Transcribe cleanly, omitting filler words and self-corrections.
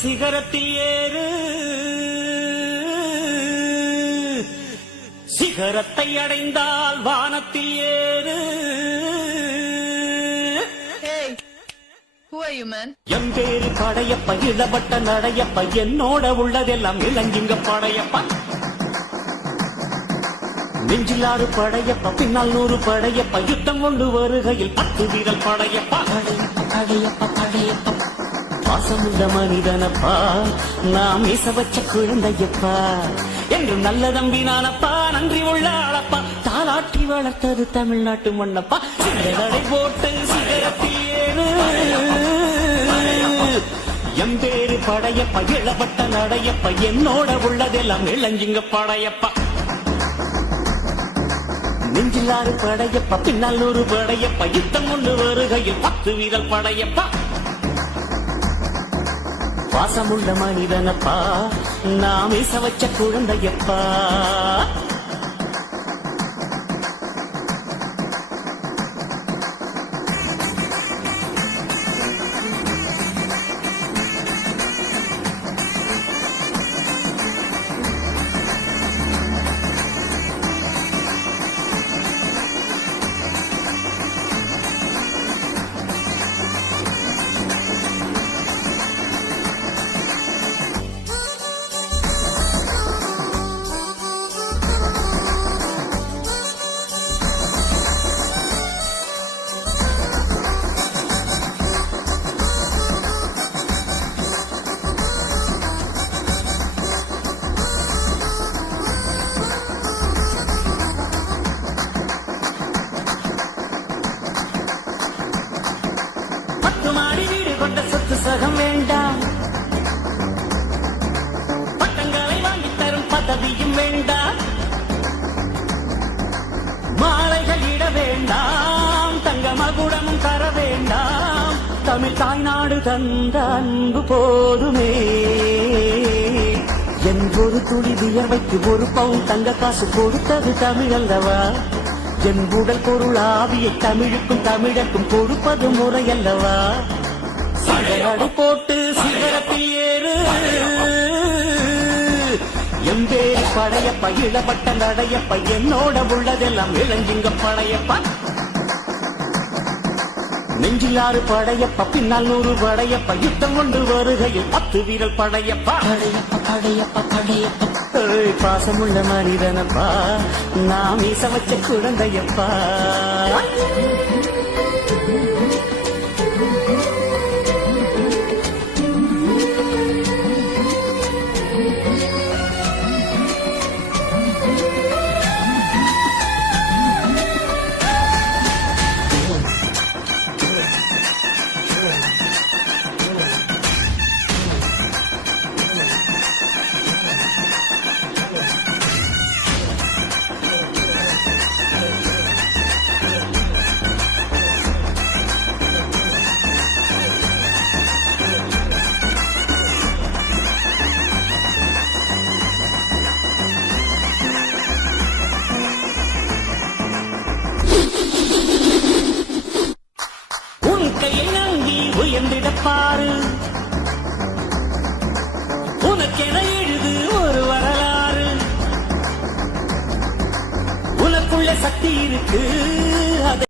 சிகரத்தில் ஏறு, சிகரத்தை அடைந்தால் வானத்தில் ஏறு. எம் பேரு படையப்ப, இளவட்ட நடையப்ப, என்னோட உள்ளதெல்லாம் இளஞ்சிங்க படையப்ப. நெஞ்சிலாறு படையப்ப, பின்னால் 100 படையப்ப, யுத்தம் கொண்டு வருகையில் 10 வீரல் படையப்பா. படையப்ப படையப்ப படையப்ப, பாசமுள்ள மனிதனப்பா, நாம் மீச வச்ச குழந்தையப்பா, என்று நல்ல தம்பி நானப்பா, நன்றி உள்ள ஆளப்பா, தாலாட்டி வளர்த்தது தமிழ்நாட்டு மண்ணப்பா. சிகரை போட்டு சிகரத்தில் ஏறு, எம் பேரு படையப்ப, இளவட்ட நடையப்ப, என்னோட உள்ளதெல்லாம் இளஞ்சிங்க படையப்பா. நெஞ்சிலாறு படையப்ப, பின்னால் 100 படையப்ப, யுத்தம் கொண்டு வருகையில் 10 வீரல் படையப்பா. பாசமுள்ள மனிதனப்பா, நாம் மீச வச்ச குழந்தையப்பா. சகம் வேண்டாம், பட்டங்களை வாங்கி தரும் பதவியும் வேண்டாம், மாலைகள் இட வேண்டாம், தங்க மகுடமும் தர வேண்டாம், தமிழ் தாய்நாடு தந்த அன்பு போதுமே. என் ஒரு துளி வியர்வைக்கு 1 பவுன் தங்க காசு கொடுத்தது தமிழ் அல்லவா. என் உடல் பொருள் ஆவியை தமிழுக்கும் தமிழக்கும் கொடுப்பது முறை அல்லவா. சிகரடை போட்டு சிகரத்தில் ஏறு, எம் பேரு படையப்ப, இளவட்ட நடையப்ப, என்னோட உள்ளதெல்லாம் இளஞ்சிங்க படையப்ப. நெஞ்சிலாறு படையப்ப, பின்னால் 100 படையப்ப, யுத்தம் கொண்டு வருகையில் 10 வீரல் படையப்பா. படையப்ப படையப்ப படையப்ப, பாசமுள்ள மனிதனப்பா, நாம் மீச வச்ச குழந்தையப்பா. உயர்ந்திடப்பாரு, உனக்கென எழுது ஒரு வரலாறு, உனக்குள்ள சக்தி இருக்கு,